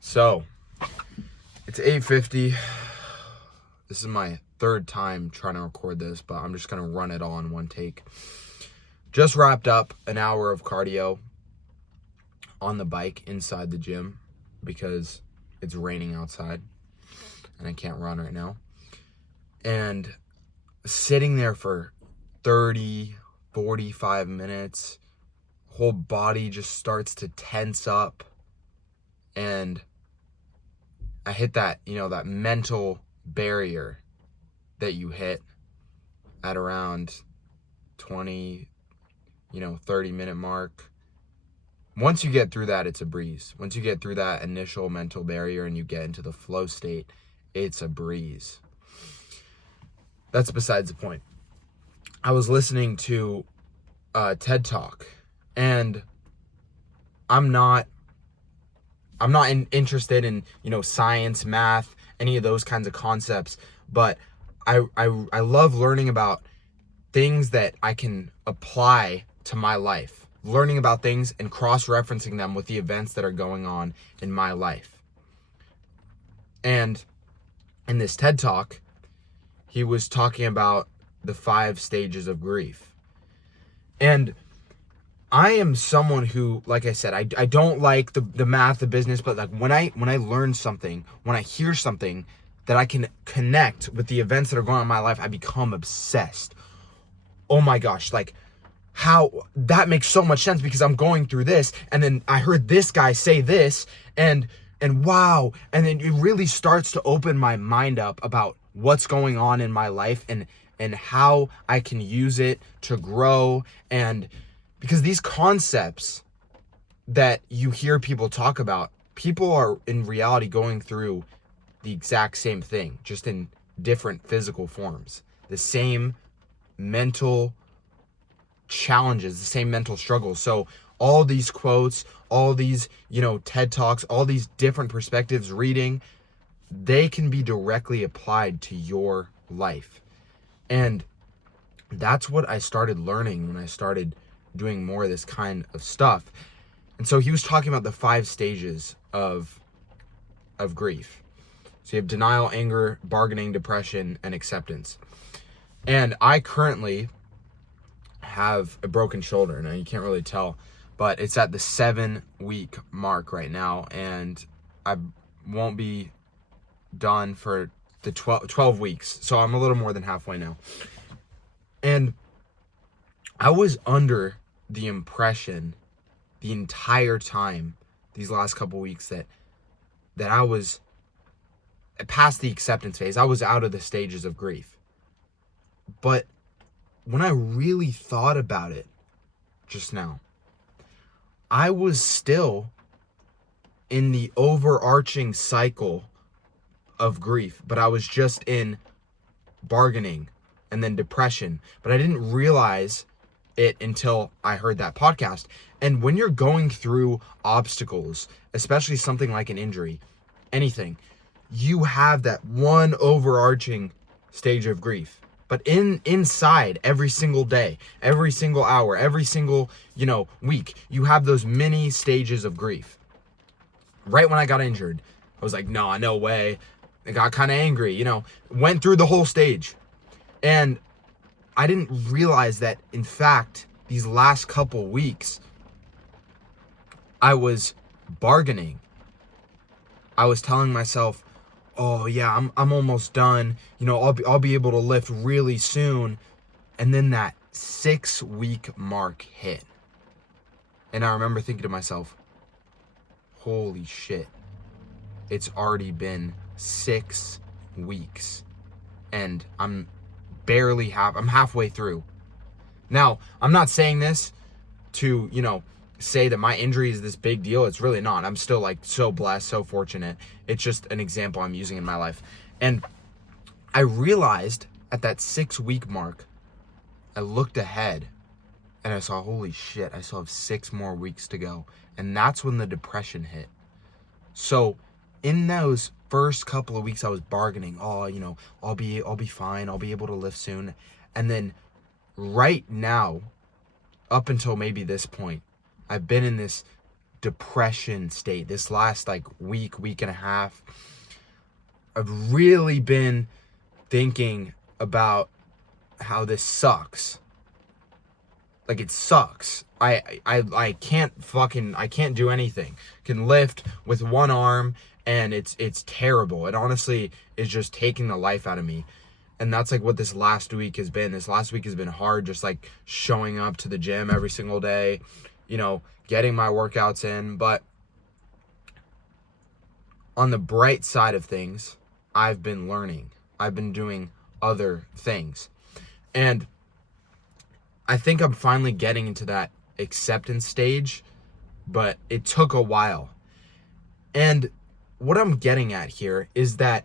So, it's 8:50. This is my third time trying to record this, but I'm just going to run it all in one take. Just wrapped up an hour of cardio on the bike inside the gym because it's raining outside and I can't run right now. And sitting there for 30, 45 minutes, whole body just starts to tense up, and I hit that, that mental barrier that you hit at around 20, 30-minute mark. Once you get through that, it's a breeze. Once you get through that initial mental barrier and you get into the flow state, it's a breeze. That's besides the point. I was listening to a TED Talk, and I'm not interested in, science, math, any of those kinds of concepts, but I love learning about things that I can apply to my life, learning about things and cross-referencing them with the events that are going on in my life. And in this TED Talk, he was talking about the 5 stages of grief. And I am someone who, like I said, I don't like the math, the business, but like when I learn something, when I hear something that I can connect with the events that are going on in my life, I become obsessed. Oh my gosh, like how that makes so much sense because I'm going through this, and then I heard this guy say this, and wow, and then it really starts to open my mind up about what's going on in my life and how I can use it to grow. And because these concepts that you hear people talk about, people are in reality going through the exact same thing, just in different physical forms. The same mental challenges, the same mental struggles. So all these quotes, all these, TED Talks, all these different perspectives reading, they can be directly applied to your life. And that's what I started learning when I started doing more of this kind of stuff. And so he was talking about the 5 stages of grief. So you have denial, anger, bargaining, depression, and acceptance. And I currently have a broken shoulder. Now you can't really tell, but it's at the 7-week mark right now, and I won't be done for the 12 weeks. So I'm a little more than halfway now. And I was under the impression the entire time, these last couple weeks, that I was past the acceptance phase. I was out of the stages of grief. But when I really thought about it just now, I was still in the overarching cycle of grief, but I was just in bargaining and then depression. But I didn't realize it until I heard that podcast. And when you're going through obstacles, especially something like an injury, anything, you have that one overarching stage of grief. But inside every single day, every single hour, every single, week, you have those mini stages of grief. Right when I got injured, I was like, no way. I got kind of angry, went through the whole stage. And I didn't realize that, in fact, these last couple weeks, I was bargaining. I was telling myself, oh yeah, I'm almost done. I'll be able to lift really soon. And then that 6-week mark hit. And I remember thinking to myself, holy shit, it's already been 6 weeks. And I'm halfway through. Now, I'm not saying this to, say that my injury is this big deal. It's really not. I'm still so blessed, so fortunate. It's just an example I'm using in my life. And I realized at that 6-week mark, I looked ahead and I saw, holy shit, I still have 6 more weeks to go. And that's when the depression hit. So in those first couple of weeks, I was bargaining. Oh, I'll be fine. I'll be able to lift soon. And then right now, up until maybe this point, I've been in this depression state this last like week and a half. I've really been thinking about how this sucks. Like, it sucks. I can't do anything. Can lift with one arm, and it's terrible. It honestly is just taking the life out of me. And that's like what this last week has been. This last week has been hard, just like showing up to the gym every single day, getting my workouts in. But on the bright side of things, I've been learning. I've been doing other things. And I think I'm finally getting into that acceptance stage, but it took a while. And what I'm getting at here is that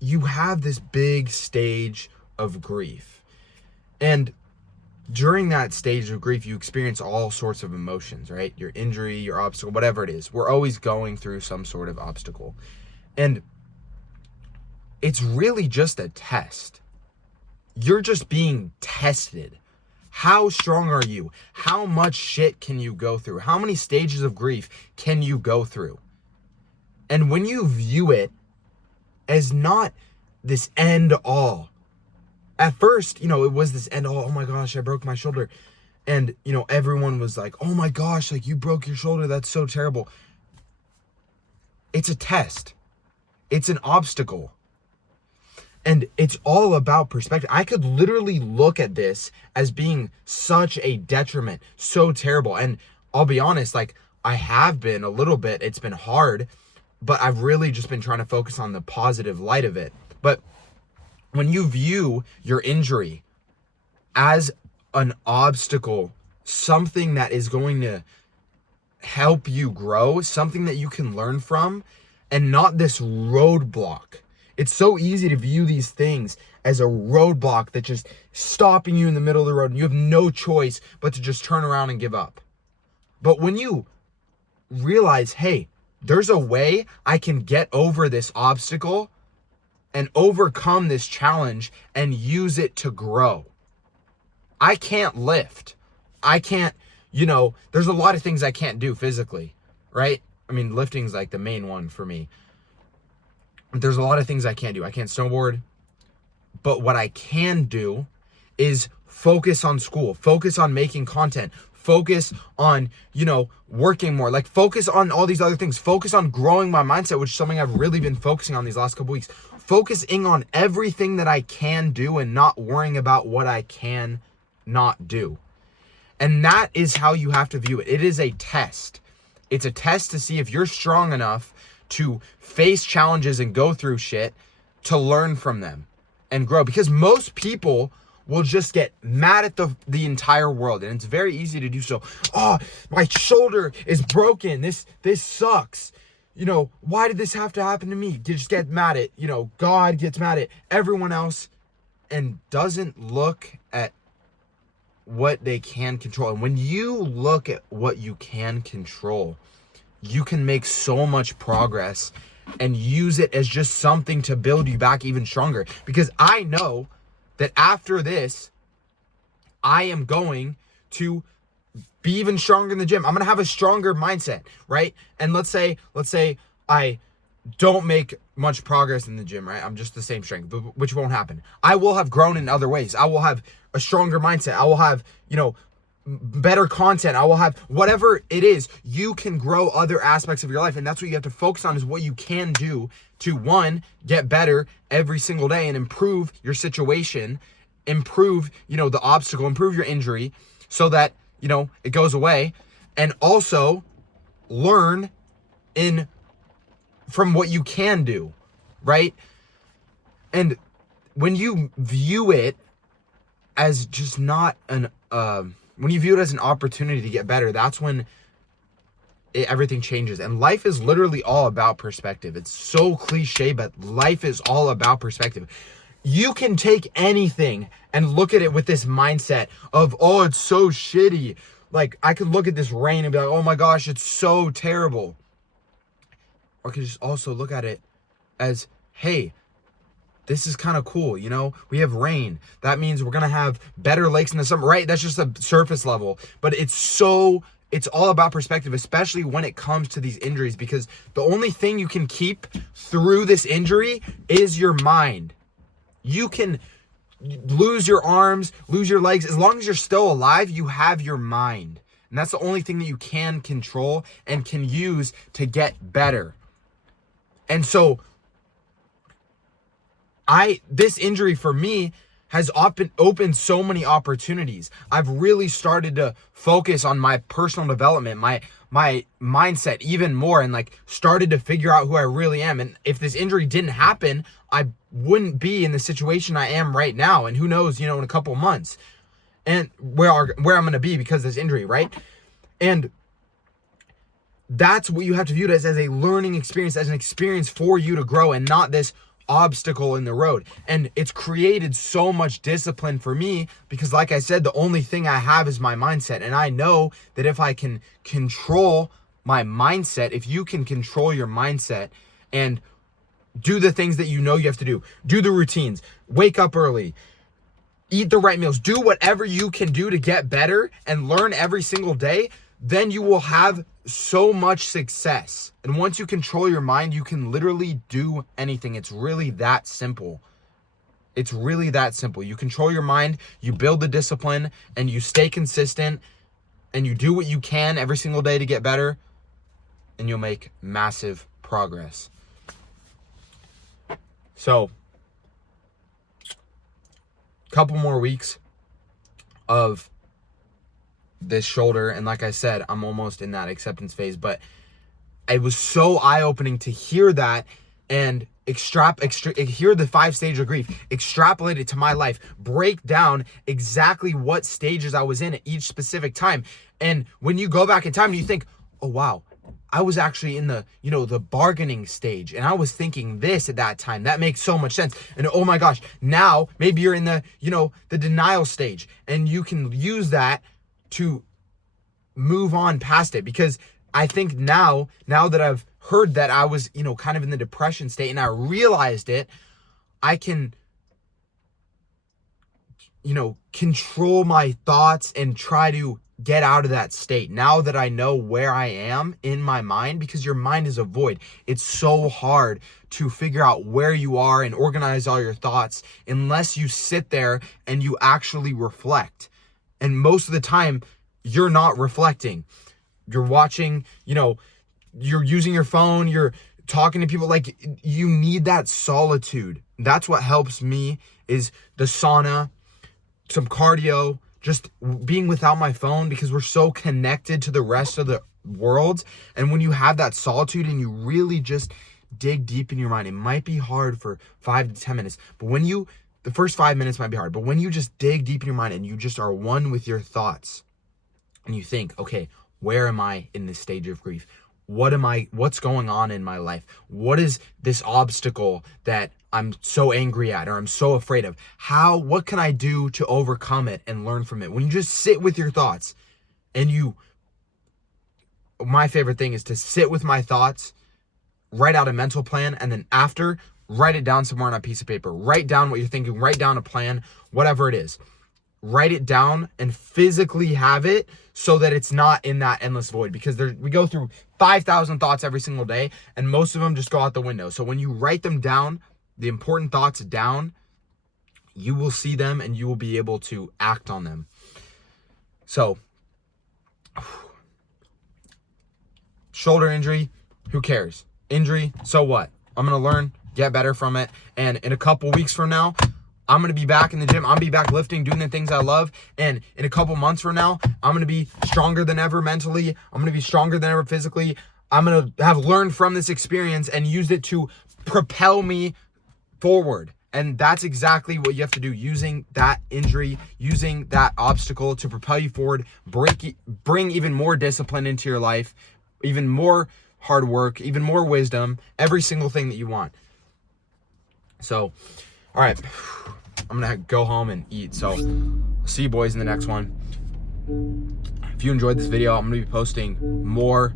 you have this big stage of grief. And during that stage of grief, you experience all sorts of emotions, right? Your injury, your obstacle, whatever it is. We're always going through some sort of obstacle. And it's really just a test. You're just being tested. How strong are you? How much shit can you go through? How many stages of grief can you go through? And when you view it as not this end all, at first, it was this end all. Oh my gosh, I broke my shoulder. And, everyone was like, oh my gosh, like, you broke your shoulder. That's so terrible. It's a test. It's an obstacle. And it's all about perspective. I could literally look at this as being such a detriment, so terrible. And I'll be honest, like, I have been a little bit. It's been hard, but I've really just been trying to focus on the positive light of it. But when you view your injury as an obstacle, something that is going to help you grow, something that you can learn from, and not this roadblock. It's so easy to view these things as a roadblock that's just stopping you in the middle of the road, and you have no choice but to just turn around and give up. But when you realize, hey, there's a way I can get over this obstacle and overcome this challenge and use it to grow. I can't lift. I can't, there's a lot of things I can't do physically, right? I mean, lifting's like the main one for me. There's a lot of things I can't do. I can't snowboard. But what I can do is focus on school, focus on making content, focus on, working more, like focus on all these other things, focus on growing my mindset, which is something I've really been focusing on these last couple weeks, focusing on everything that I can do and not worrying about what I can not do. And that is how you have to view it. It is a test. It's a test to see if you're strong enough to face challenges and go through shit, to learn from them and grow. Because most people will just get mad at the entire world, and it's very easy to do so. Oh, my shoulder is broken. This sucks. Why did this have to happen to me? Just get mad at, God gets mad at everyone else and doesn't look at what they can control. And when you look at what you can control, you can make so much progress and use it as just something to build you back even stronger. Because I know that after this, I am going to be even stronger in the gym. I'm going to have a stronger mindset, right? And let's say I don't make much progress in the gym, right? I'm just the same strength, which won't happen. I will have grown in other ways. I will have a stronger mindset. I will have, better content. I will have whatever it is. You can grow other aspects of your life. And that's what you have to focus on, is what you can do to, one, get better every single day and improve your situation, improve, the obstacle, improve your injury so that, it goes away, and also learn from what you can do, right? And when you view it as just not when you view it as an opportunity to get better, that's when everything changes. And life is literally all about perspective. It's so cliche, but life is all about perspective. You can take anything and look at it with this mindset of, oh, it's so shitty. Like, I could look at this rain and be like, oh my gosh, it's so terrible. Or I could just also look at it as, hey, this is kind of cool, we have rain. That means we're going to have better lakes in the summer, right? That's just the surface level. But it's it's all about perspective, especially when it comes to these injuries, because the only thing you can keep through this injury is your mind. You can lose your arms, lose your legs. As long as you're still alive, you have your mind. And that's the only thing that you can control and can use to get better. And so this injury for me has opened so many opportunities. I've really started to focus on my personal development, my mindset even more, and like started to figure out who I really am. And if this injury didn't happen, I wouldn't be in the situation I am right now. And who knows, in a couple months and where I'm going to be because of this injury, right? And that's what you have to view it as a learning experience, as an experience for you to grow, and not this obstacle in the road. And it's created so much discipline for me because, like I said, the only thing I have is my mindset. And I know that if I can control my mindset, if you can control your mindset and do the things that you know you have to do the routines, wake up early, eat the right meals, do whatever you can do to get better and learn every single day, then you will have so much success. And once you control your mind, you can literally do anything. It's really that simple. It's really that simple. You control your mind, you build the discipline, and you stay consistent, and you do what you can every single day to get better, and you'll make massive progress. So, a couple more weeks of this shoulder, and like I said, I'm almost in that acceptance phase, but it was so eye-opening to hear that and hear the 5 stages of grief, extrapolate it to my life, break down exactly what stages I was in at each specific time. And when you go back in time and you think, oh wow, I was actually in the bargaining stage, and I was thinking this at that time. That makes so much sense. And oh my gosh, now maybe you're in the denial stage, and you can use that to move on past it. Because I think now that I've heard that I was, kind of in the depression state and I realized it, I can, control my thoughts and try to get out of that state now that I know where I am in my mind, because your mind is a void. It's so hard to figure out where you are and organize all your thoughts unless you sit there and you actually reflect. And most of the time, you're not reflecting. You're watching, you're using your phone, you're talking to people. Like, you need that solitude. That's what helps me, is the sauna, some cardio, just being without my phone, because we're so connected to the rest of the world. And when you have that solitude and you really just dig deep in your mind, it might be hard for 5 to 10 minutes, but the first 5 minutes might be hard, but when you just dig deep in your mind and you just are one with your thoughts and you think, okay, where am I in this stage of grief? What's going on in my life? What is this obstacle that I'm so angry at or I'm so afraid of? What can I do to overcome it and learn from it? When you just sit with your thoughts and my favorite thing is to sit with my thoughts, write out a mental plan, and then after, write it down somewhere on a piece of paper. Write down what you're thinking, write down a plan, whatever it is. Write it down and physically have it so that it's not in that endless void, because we go through 5,000 thoughts every single day and most of them just go out the window. So when you write them down, the important thoughts down, you will see them and you will be able to act on them. So, shoulder injury, who cares? Injury, so what? I'm going to learn, get better from it. And in a couple weeks from now, I'm going to be back in the gym. I'm going to be back lifting, doing the things I love. And in a couple months from now, I'm going to be stronger than ever mentally. I'm going to be stronger than ever physically. I'm going to have learned from this experience and used it to propel me forward. And that's exactly what you have to do, using that injury, using that obstacle to propel you forward, bring even more discipline into your life, even more hard work, even more wisdom, every single thing that you want. So, all right, I'm going to go home and eat. So, I'll see you boys in the next one. If you enjoyed this video, I'm going to be posting more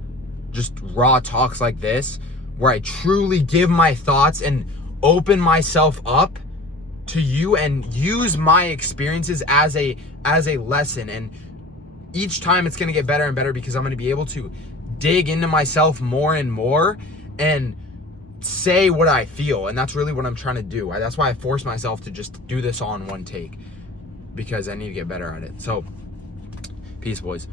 just raw talks like this, where I truly give my thoughts and open myself up to you and use my experiences as a lesson, and each time it's going to get better and better because I'm going to be able to dig into myself more and more and say what I feel. And that's really what I'm trying to do. That's why I force myself to just do this all in one take, because I need to get better at it. So, peace, boys.